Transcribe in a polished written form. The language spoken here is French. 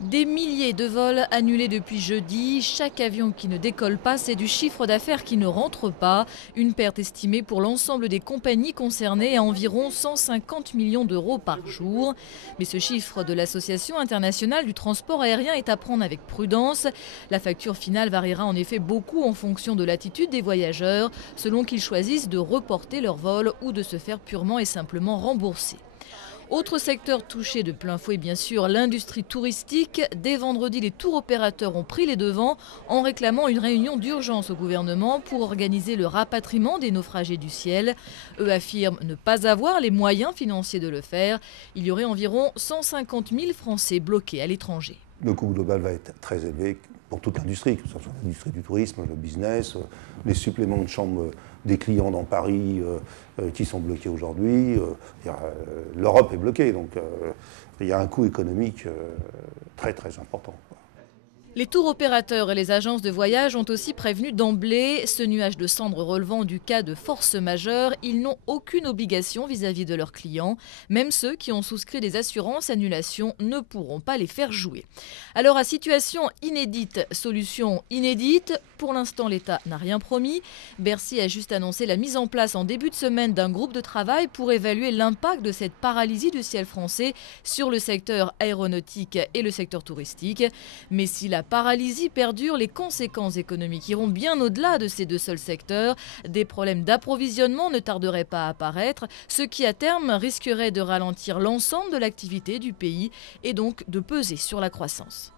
Des milliers de vols annulés depuis jeudi. Chaque avion qui ne décolle pas, c'est du chiffre d'affaires qui ne rentre pas. Une perte estimée pour l'ensemble des compagnies concernées à environ 150 millions d'euros par jour. Mais ce chiffre de l'Association internationale du transport aérien est à prendre avec prudence. La facture finale variera en effet beaucoup en fonction de l'attitude des voyageurs, selon qu'ils choisissent de reporter leur vol ou de se faire purement et simplement rembourser. Autre secteur touché de plein fouet, bien sûr, l'industrie touristique. Dès vendredi, les tours opérateurs ont pris les devants en réclamant une réunion d'urgence au gouvernement pour organiser le rapatriement des naufragés du ciel. Eux affirment ne pas avoir les moyens financiers de le faire. Il y aurait environ 150 000 Français bloqués à l'étranger. Le coût global va être très élevé pour toute l'industrie, que ce soit l'industrie du tourisme, le business, les suppléments de chambres des clients dans Paris qui sont bloqués aujourd'hui. L'Europe est bloquée, donc il y a un coût économique très très important. Les tours opérateurs et les agences de voyage ont aussi prévenu d'emblée ce nuage de cendres relevant du cas de force majeure. Ils n'ont aucune obligation vis-à-vis de leurs clients. Même ceux qui ont souscrit des assurances annulation ne pourront pas les faire jouer. Alors à situation inédite, solution inédite. Pour l'instant, l'État n'a rien promis. Bercy a juste annoncé la mise en place en début de semaine d'un groupe de travail pour évaluer l'impact de cette paralysie du ciel français sur le secteur aéronautique et le secteur touristique. Mais si la paralysie perdure, les conséquences économiques iront bien au-delà de ces deux seuls secteurs. Des problèmes d'approvisionnement ne tarderaient pas à apparaître, ce qui à terme risquerait de ralentir l'ensemble de l'activité du pays et donc de peser sur la croissance.